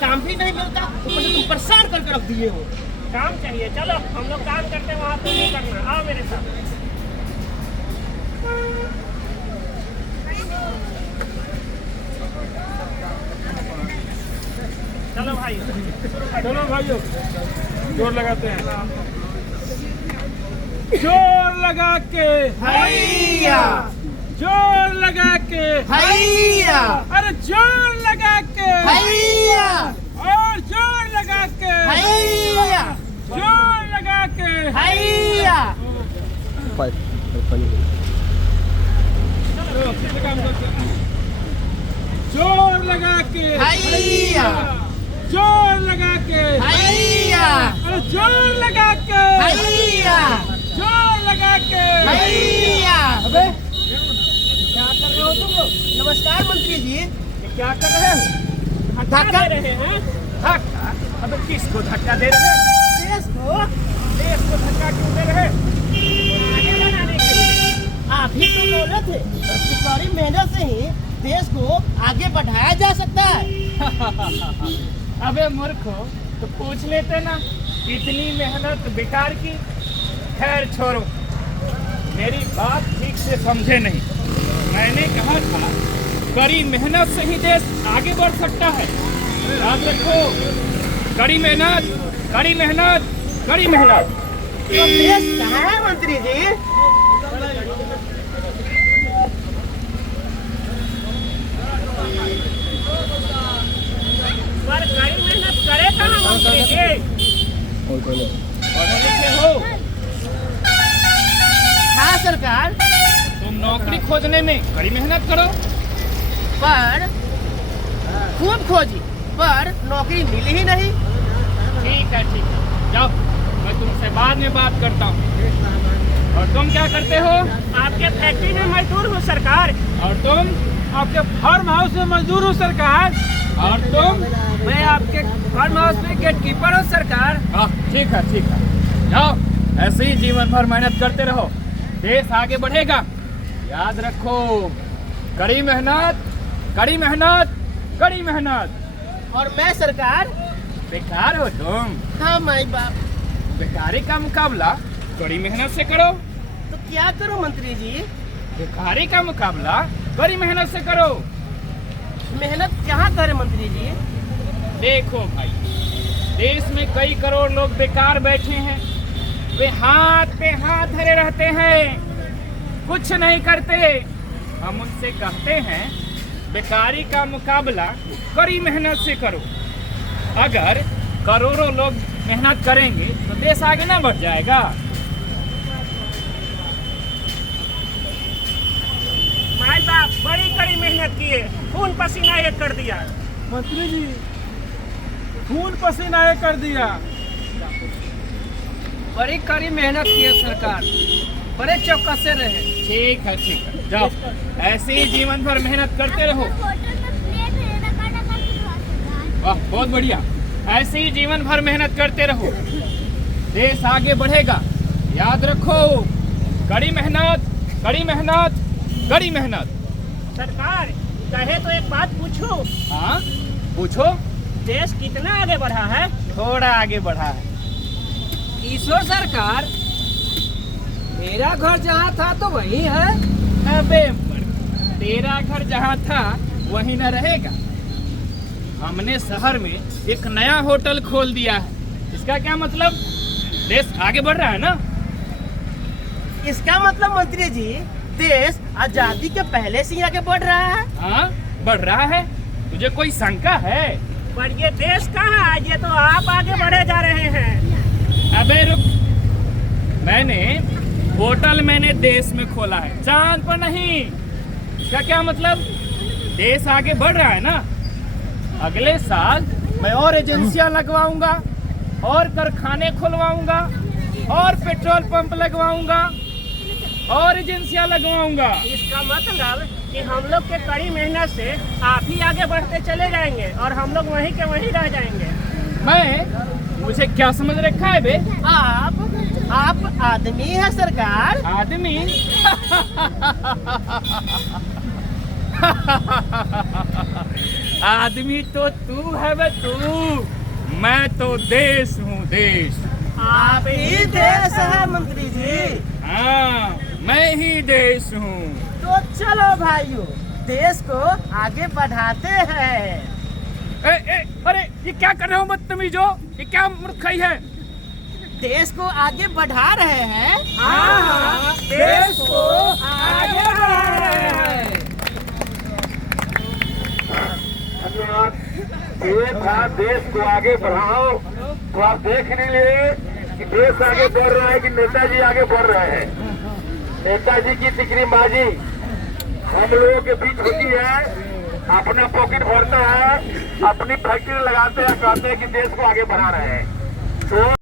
काम भी नहीं मिलता, ऊपर से तुम परेशान करके रख दिए हो। काम चाहिए, चलो हम लोग काम करते हैं, वहाँ तुम नहीं करना, आओ मेरे साथ। चलो भाई, चलो भाइयों, जोर लगाते हैं। जोर लगा के हैया जोर लगा के हैया अरे जोर लगा के हैया और जोर लगा के हैया जोर लगा के हैया। चलो, फिर से काम करते हैं। जोर लगा के हैया जोर लगा के हैया अरे जोर लगा के हैया जोर लगा के हैया। अबे क्या कर रहे हो तुम लोग? नमस्कार मंत्री जी। ये क्या कर रहे हो? धक्का दे रहे हैं। धक्का? अबे किसको धक्का दे रहे हैं? देश को देश को धक्का क्यों दे रहे हैं? आगे बढ़ाने के लिए। आप ही तो बोले थे कि कड़ी मेहनत से ही देश को आगे बढ़ाया जा सकता है। अबे मूर्खो, तो पूछ लेते ना, इतनी मेहनत बेकार की। खैर छोड़ो, मेरी बात ठीक से समझे नहीं। मैंने कहा था कड़ी मेहनत से ही देश आगे बढ़ सकता है। याद रखो, कड़ी मेहनत, कड़ी मेहनत, कड़ी मेहनत। तो देश कहाँ है मंत्री जी? पर कड़ी मेहनत करे कहाँ मंत्री जी? पढ़े लिखे हो, हाँ सरकार, तुम नौकरी खोजने में कड़ी मेहनत करो। पर खूब खोजी पर नौकरी मिली ही नहीं। ठीक है, जाओ, मैं तुमसे बाद में बात करता हूँ। और तुम क्या करते हो? आपके फैक्ट्री में मजदूर हूँ सरकार। और तुम? आपके फार्म हाउस में मजदूर हूँ सरकार। और तुम? मैं आपके फार्म हाउस में गेट कीपर हूँ सरकार। हाँ, ठीक है, जाओ, ऐसे ही जीवन भर मेहनत करते रहो, देश आगे बढ़ेगा। याद रखो, कड़ी मेहनत, कड़ी मेहनत, कड़ी मेहनत। और मैं सरकार? बेकार हो तुम। हाँ माई बाप। बेकारी का मुकाबला कड़ी मेहनत से करो। तो क्या करूँ मंत्री जी? बेकारी का मुकाबला कड़ी मेहनत से करो। मेहनत कहाँ करें मंत्री जी? देखो भाई, देश में कई करोड़ लोग बेकार बैठे हैं। वे हाथ पे हाथ धरे रहते हैं, कुछ नहीं करते। हम उनसे कहते हैं बेकारी का मुकाबला कड़ी मेहनत से करो। अगर करोड़ों लोग मेहनत करेंगे तो देश आगे ना बढ़ जाएगा। माई बाप बड़ी कड़ी मेहनत किए, खून पसीना एक कर दिया। मंत्री जी, खून पसीना एक कर दिया। बड़ी कड़ी मेहनत की है सरकार, बड़े चौकसे रहे। ठीक है, जाओ, ऐसे ही जीवन भर मेहनत करते रहो। वाह, बहुत बढ़िया। ऐसे ही जीवन भर मेहनत करते रहो, देश आगे बढ़ेगा। याद रखो, कड़ी मेहनत, कड़ी मेहनत, कड़ी मेहनत। सरकार कहे तो एक बात पूछूं, हाँ, पूछो। देश कितना आगे बढ़ा है? थोड़ा आगे बढ़ा है। ईश्वर सरकार, मेरा घर जहाँ था तो वही है। अबे मूर्ख, तेरा घर जहाँ था वहीं न रहेगा। हमने शहर में एक नया होटल खोल दिया है। इसका क्या मतलब? देश आगे बढ़ रहा है ना। इसका मतलब मंत्री जी, देश आजादी के पहले से ही आगे बढ़ रहा है। हाँ, बढ़ रहा है। तुझे कोई शंका है? पर ये देश कहाँ है? ये तो आप आगे बढ़े जा रहे हैं। अबे रुक, मैंने देश में खोला है, चांद पर नहीं। इसका क्या मतलब? देश आगे बढ़ रहा है ना। अगले साल मैं और एजेंसियां लगवाऊंगा, और कारखाने खुलवाऊंगा, और पेट्रोल पंप लगवाऊंगा, और एजेंसियां लगवाऊंगा। इसका मतलब कि हम लोग के कड़ी मेहनत से आप ही आगे बढ़ते चले जाएंगे और हम लोग वहीं के वहीं रह जाएंगे। मुझे क्या समझ रखा है बे? आप आदमी है सरकार। आदमी? आदमी तो तू है बे तू, मैं तो देश हूँ देश। आप ही देश है मंत्री जी। हाँ, मैं ही देश हूँ। तो चलो भाइयों, देश को आगे बढ़ाते हैं। अरे ये क्या कर रहे हो बदतमीजो, ये क्या मूर्खई है? देश को आगे बढ़ा रहे हैं। हाँ, देश को आगे बढ़ा रहे हैं। ये था देश को आगे बढ़ाओ, तो आप देख नहीं लिए कि देश आगे बढ़ रहा है कि नेताजी आगे बढ़ रहे हैं। नेताजी की तिकरीबाजी हम लोगों के बीच होती है, अपना पॉकेट भरता है, अपनी फैक्ट्री लगाते हैं, कहते हैं कि देश को आगे बढ़ा रहे हैं। तो